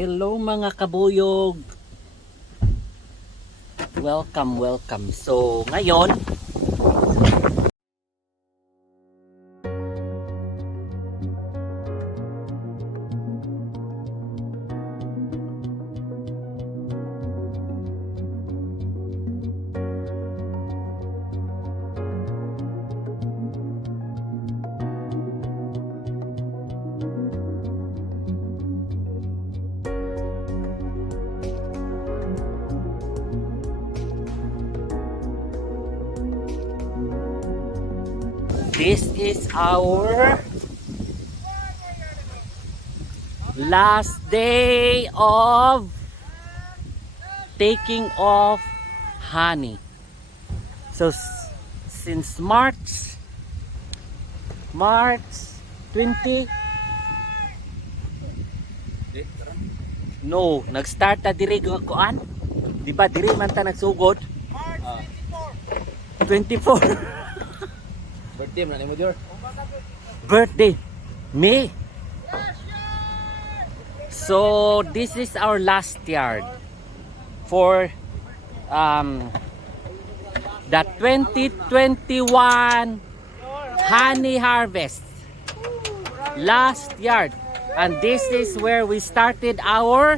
Hello mga kabuyog. Welcome. So ngayon, this is our last day of taking off honey. So since March 20, no, nag-start ta diri kuan. Di ba diri man ta nagsugod? 24. Birthday man mo Jor. Birthday May. So this is our last yard for the 2021 honey harvest. Last yard, and this is where we started our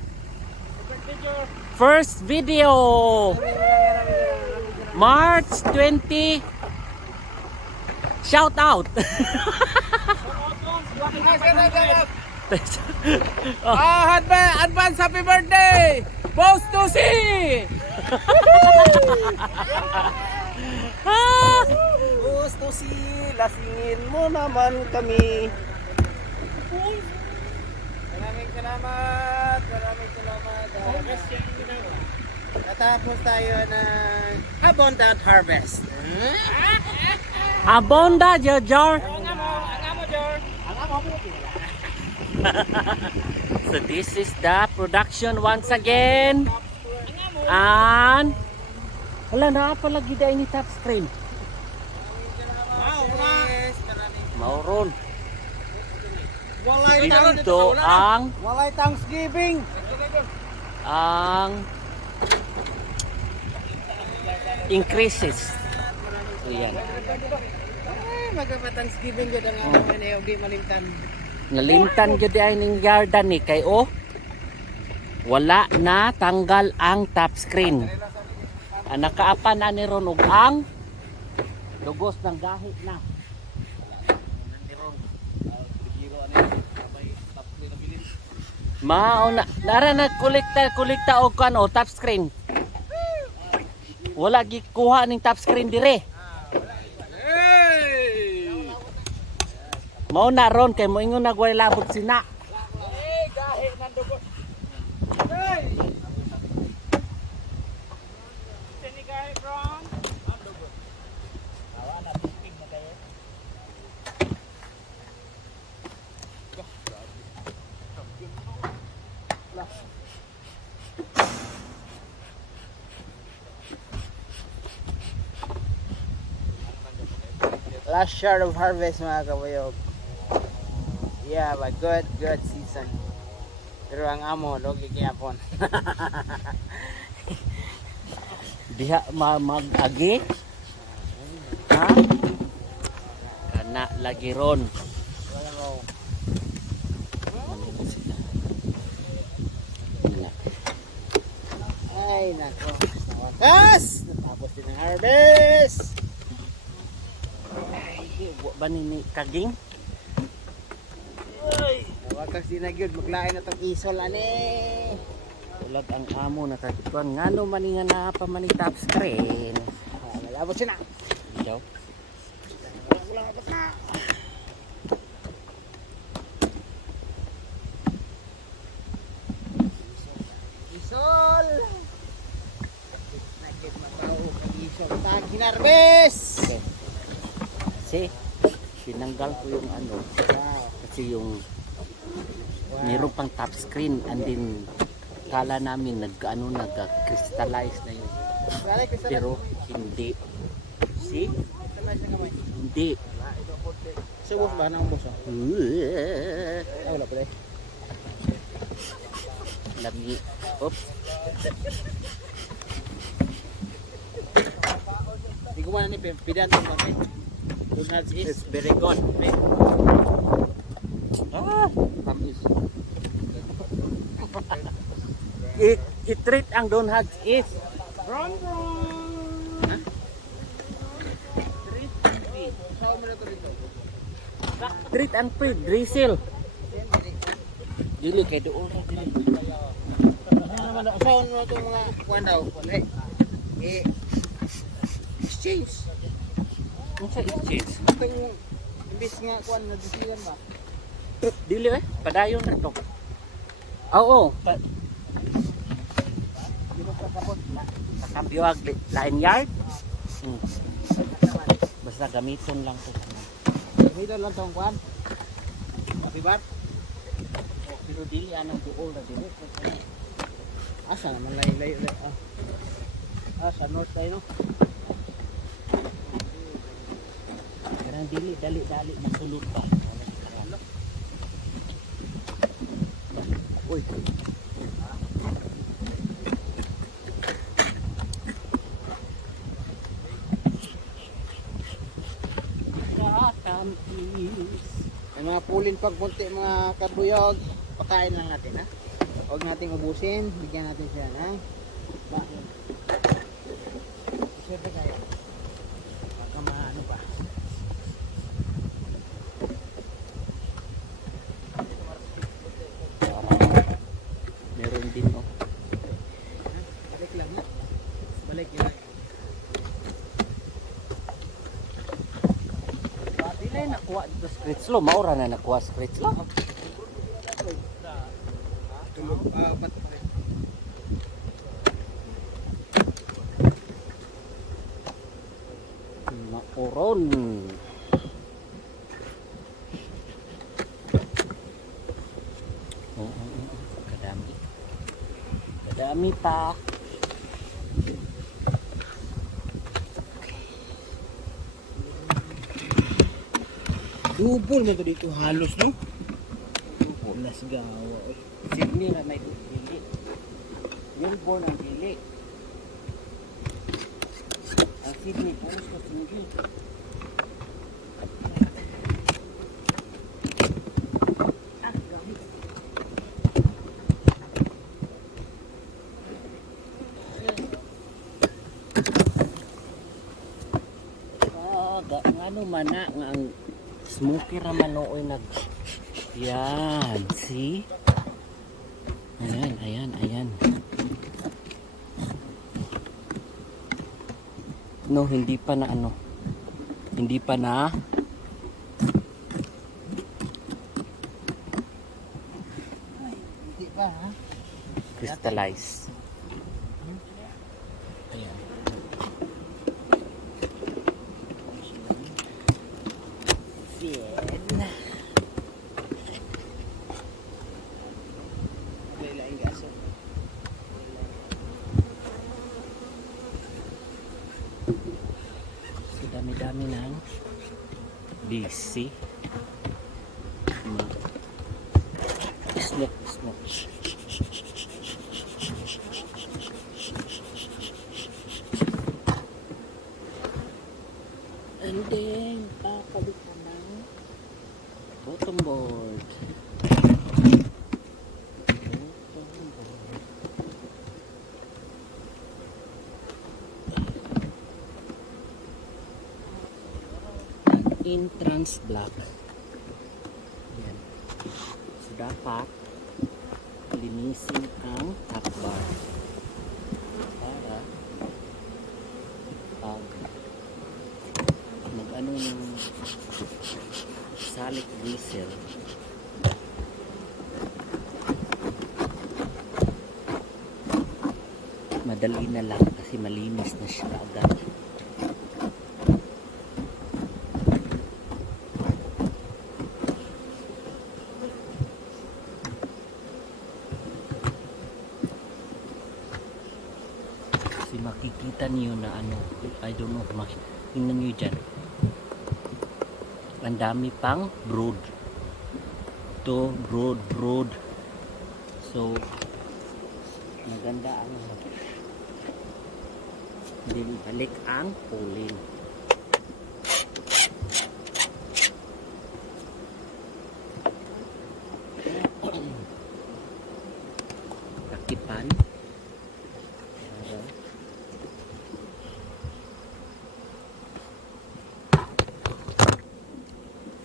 first video. March 20. Shout out. Advance happy birthday. Boss to see. Boss to see, lasingin mo naman kami. Maraming salamat. Natapos tayo ng abundant harvest. Abonda, Jor. So this is the production once again. And wala na pala gid ini top screen. Mauron. Dito ang Walay Thanksgiving. ang increases. So yan. Magpa-Thanksgiving jud ang amon ni di malimtan. Nalimtan gyud ay ning garden ni kay wala na tanggal ang top screen. Nakaapa na ni ron og ang lugos ng gahi na. Mao na nara na kolekta og kano top screen. Wala gikuha ning top screen dire. Mao na ron kay moingon nagway labot sina. Gahi nang dugo. Sini gahi ron. Dugo. Awa na bukid na kayo. Last shot of harvest mga kabuyog. Yeah, but good season. Pero ang amo logi gyapon. Diha mag-agi. Ha? Kana lagi ron. Ay nako. Wakas! Tapos din ang harvest. Ba ni kaging? Wakas din na gyud maglain na tong isol ani. Ulag ang amo na tagtuan ngano man nga na pa man top screen. Malabot siya na. Daw. Malabot na. Isol. Nakit matao kag isol tag hinarbes. Okay. Kasi tinanggal ko yung ano. Wow. Kasi yung meron pang top screen and then kala namin nag-crystallize na yun. Pero hindi. See? Hindi. Subos ba nang boss? Wala pa dai. Lami. Oops. Di ko man ni pidan to kami. Donuts is It's very good. Ah, tamis. I-treat ang donuts is Ron ron. treat Sao mo na to dito? treat and free drizzle. Dili kay doon ra dili. Ano naman sao mo to mga kuan daw? Wala. Exchange. Unsa exchange? Itong imbis nga kuan na disigan ba? Dili padayon ra to. Oo, Di ba kapot? kakambiwag line yard. Basta gamiton lang to. Dito lang tong kuan. Mabibat. Pero dili anang duol ra dili. Asa naman layo-layo. Sa north tayo no. Karang dili dali masulod pa. Uy. Katamis. May mga pulin pagpunti mga kabuyog. Pakain lang natin ha. Huwag nating ubusin. Bigyan natin siya ha. Bakit? Siyempre kayo. Baka maano pa. Meron din oh. Balik lang ha. Balik yun. Dili nakuha dito scratch lo, maura na nakuha scratch lo. Tulog. Ba't pa rin? Mauron. Kadami. Kadami pa. Dubol na to dito halos no? Nas gawa. Sydney na may dili. Melbourne ang dili. Ang Sydney puros ko single. Ano man na nga ang smoky raman nooy nag yan, see? Ayan. No, hindi pa na ano. Hindi pa na Hindi pa ha? crystallize. Ayan. Lain gaso. So, dami-dami ng busy. Smoke. And then, papalit ka ng bottom board. Entrance block. Yan. So, dapat linisin ang top bar para mag-ano yung salic diesel. Madali na lang kasi malinis na siya agad. Kasi makikita niyo na ano, I don't know, tingnan niyo dyan. Ang dami pang brood. Ito, brood. So, Maganda ang hindi balik ang pulin. Takipan.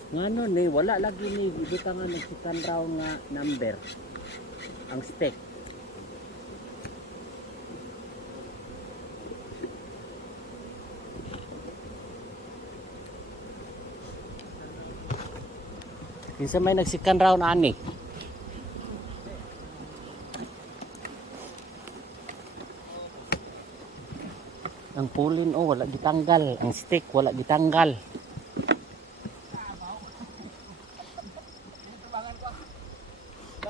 Ngano ni wala lagi ni bitaw nga nagsikan raw nga number ang stick. Kinsa may nagsikan raw na ani. Ang pulin wala gitanggal, ang stick wala gitanggal.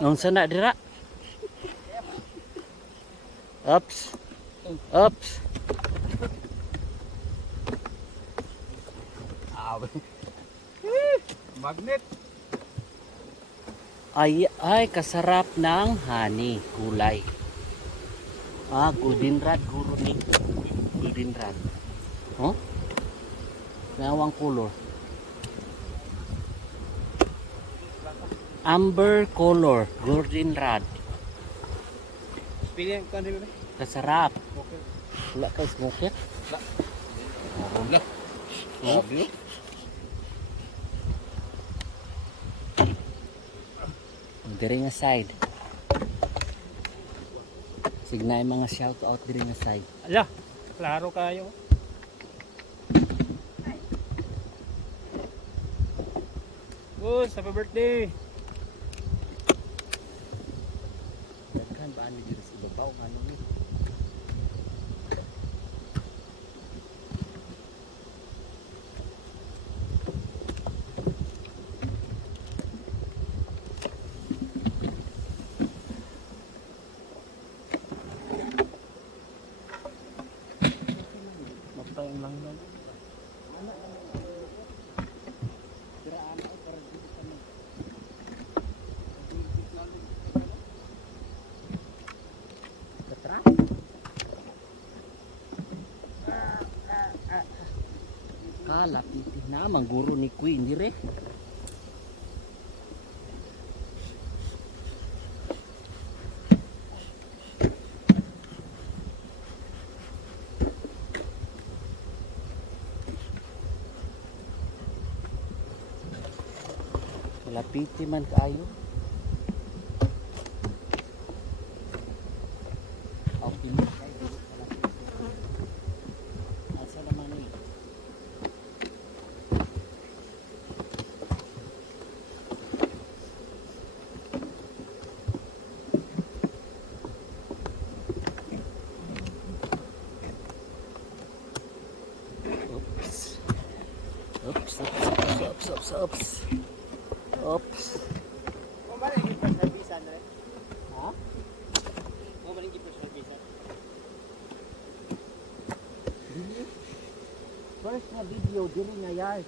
Nung sana dira. Oops. Oops. Magnet. Ay kasarap ng honey, kulay. Goldenrod guro ni. Goldenrod. Oh? Nawang color. Amber color, goldenrod. Pilihan ko din. Kasarap. Wala kay smoker? Wala. Oh? Diri nga side. Signay mga shout out diri nga side. Ala, klaro kayo. Boss, happy birthday. Daghan ba ani diri sa ibabaw ano ni? Magtayong lang lang. Lapiti na mangguro ni Queen dire. Lapiti man kayo. Okay mo kayo. Asa naman ni? Oops. Oops. Mo ba rin yung service Andre? Ha? Mo ba rin yung service? First na video diri nga yard.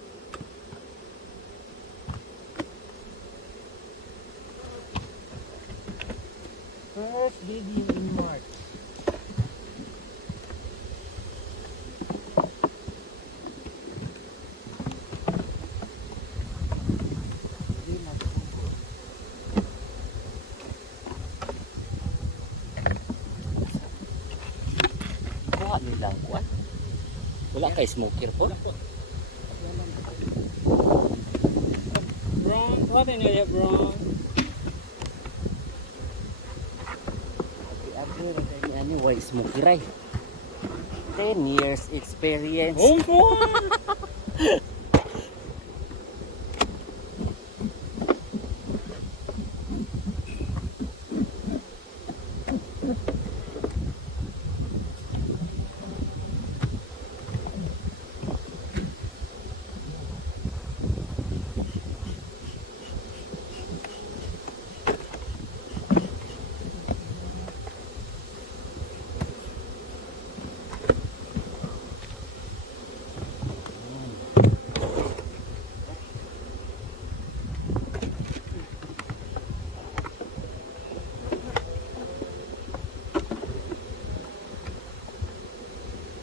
First video in March. Nilang kuan. Wala kay smoker po. Wrong. What in you wrong? Ano why smoker ay? 10 years experience. Home po.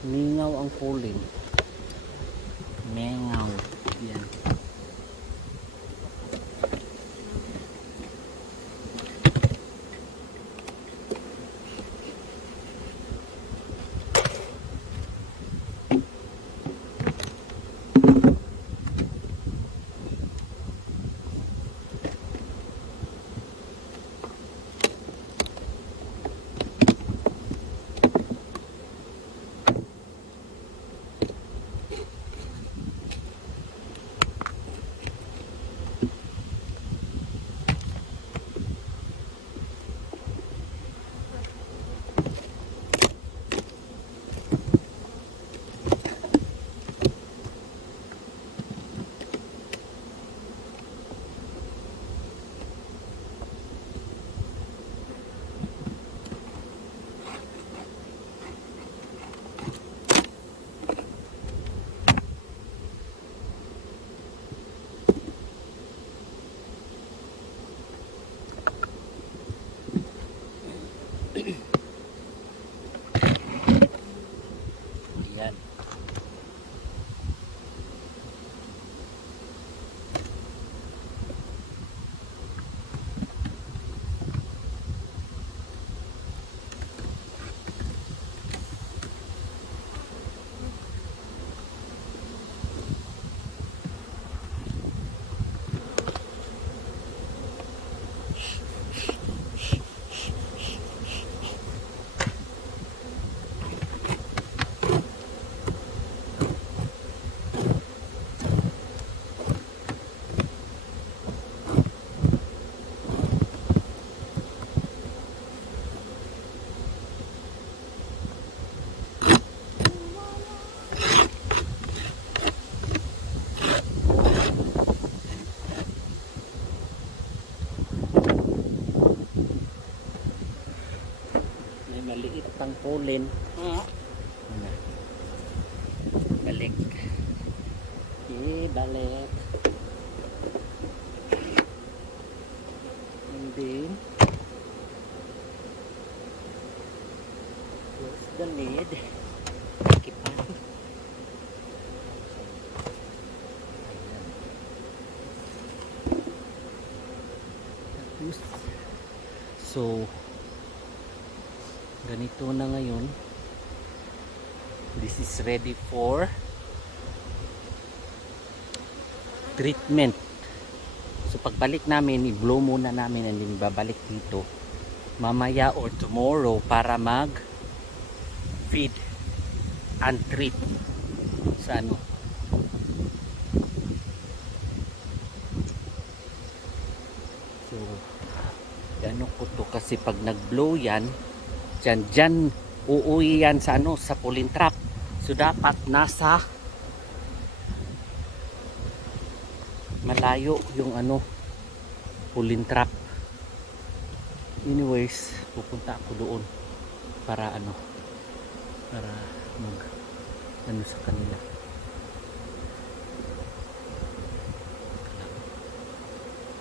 Mingaw ang pollen. Mingaw. Yan. Yan. May maliit pang pollen. Ano? Balik. Balik. And then close the lid. Kipan. Tapos, so ganito na ngayon. This is ready for treatment. So pagbalik namin, i-blow muna namin and then babalik dito mamaya or tomorrow para mag feed and treat sa ano. So ano ko to kasi pag nag-blow yan, dyan uuwi yan sa ano, sa pollen trap. So dapat nasa malayo yung ano, pollen trap. Anyways, pupunta ako doon para ano, para mag ano sa kanila.